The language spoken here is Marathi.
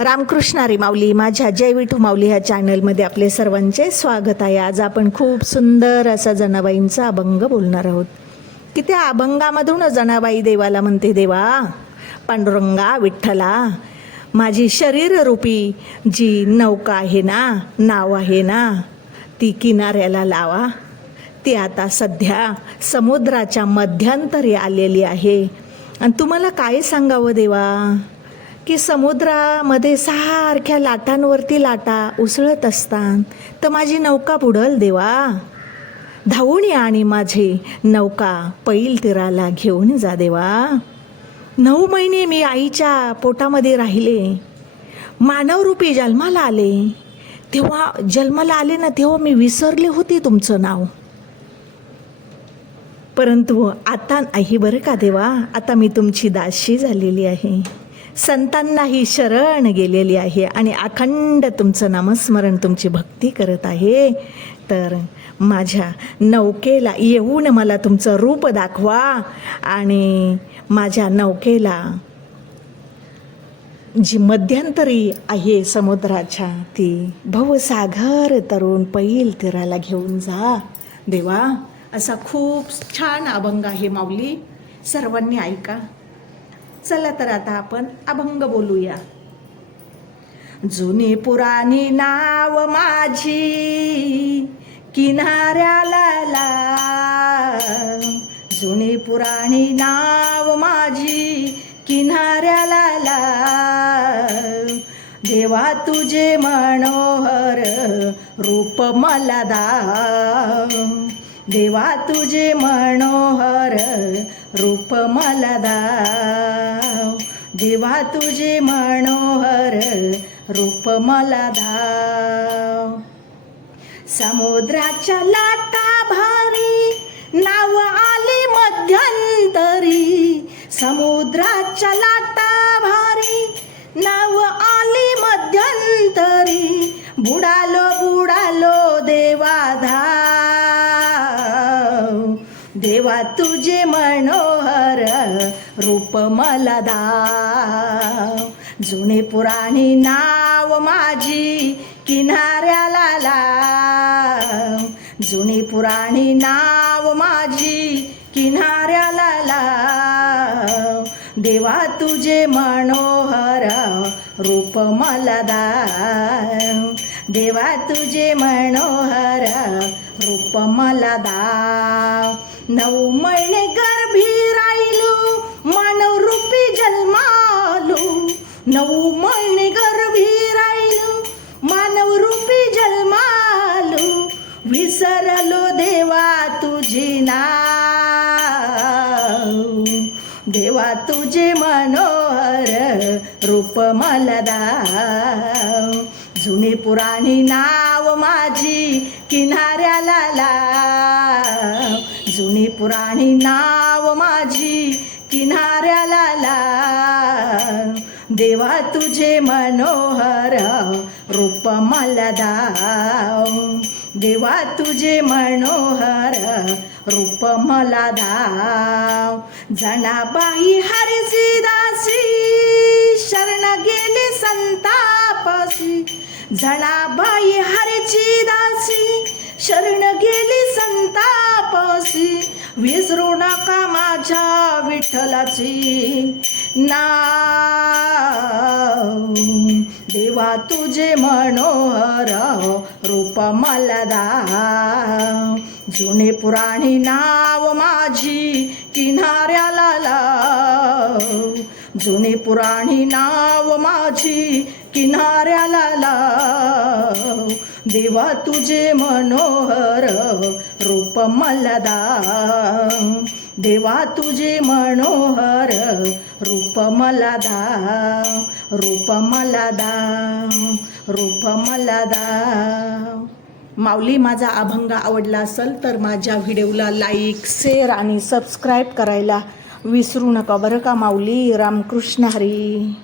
रामकृष्णारी माऊली माझ्या जय विठू माऊली ह्या चॅनलमध्ये आपले सर्वांचे स्वागत आहे. आज आपण खूप सुंदर असा जनाबाईंचा अभंग बोलणार आहोत. की त्या अभंगामधून जनाबाई देवाला म्हणते देवा पांडुरंगा विठ्ठला माझी शरीररूपी जी नौका आहे ना नाव आहे ना ती किनाऱ्याला लावा. ती आता सध्या समुद्राच्या मध्यंतरी आलेली आहे. आणि तुम्हाला काय सांगावं देवा? की समुद्रामध्ये सारख्या लाटांवरती लाटा उसळत असतात. तर माझी नौका बुडल देवा. धावून या आणि माझी नौका पैल तीराला घेऊन जा देवा. नऊ महिने मी आईच्या पोटामध्ये राहिले. मानवरूपी जन्माला आले. तेव्हा जन्माला आले ना तेव्हा मी विसरले होते तुमचं नाव. परंतु आता नाही बरं का देवा? आता मी तुमची दाशी झालेली आहे. संतांनाही शरण गेलेली आहे आणि अखंड तुमचं नामस्मरण तुमची भक्ती करत आहे. तर माझ्या नौकेला येऊन मला तुमचं रूप दाखवा आणि माझ्या नौकेला जी मध्यंतरी आहे समुद्राच्या ती भवसागर तरुण पैल तिराला घेऊन जा. देवा असा खूप छान अभंग आहे माऊली. सर्वांनी ऐका. चला तर आता आपण अभंग बोलूया. जुनी पुराणी नाव माझी किनाऱ्याला जुनी पुराणी नाव माझी किनाऱ्याला देवा तुझे मनोहर रूप मला दा देवा तुझे मनोहर रूप मला दा देवा तुझे मनोहर रूप मला धाव समुद्राच्या लाटा भारी नाव आली मध्यंतरी. समुद्राच्या लाटा भारी नाव आली मध्यंतरी. बुडालो बुडालो देवा धाव. देवा तुझे मनोहर रूप मला दाव. जुने पुराणी नाव माझी किनाऱ्याला लाव. जुनी पुराणी नाव माझी किनाऱ्याला लाव. देवा तुझे मनोहर रूप मला दाव. देवा तुझे मनोहर रूप मला दाव. नऊ महिने गर्भी राय नऊ महिने गर्भी राहिलो मानवरूपी जन्मालो विसरलो देवा तुझी नाव. देवा तुझे मनोहर रूप मलदा जुनी पुराणी नाव माझी किनाऱ्याला ला जुनी पुराणी नाव माझी किनाऱ्याला ला देवा तुझे मनोहर रूप मला दाव. देवा तुझे मनोहर रूप मला दाव. जनाबाई हरसी दासी शरण गेली संतापासी. जनाबाई हरची दासी शरण गेली संतापसी. विसरू नका माझ्या विठ्ठलाची. नाव. देवा तुझे मनोहर हो, रूप मला जुने पुराणी नाव माझी किनाऱ्याला लाव. जुने पुराणी नाव माझी किनाऱ्याला लाव. देवा तुझे मनोहर हो, रूप मला देवा तुझे मनोहर रूप मला दाव रूप मला दाव रूप मला दाव माऊली माझा अभंग आवडला असेल तर माझ्या व्हिडिओला लाईक शेअर आणि सबस्क्राईब करायला विसरू नका. बरं का माऊली? रामकृष्ण हरी.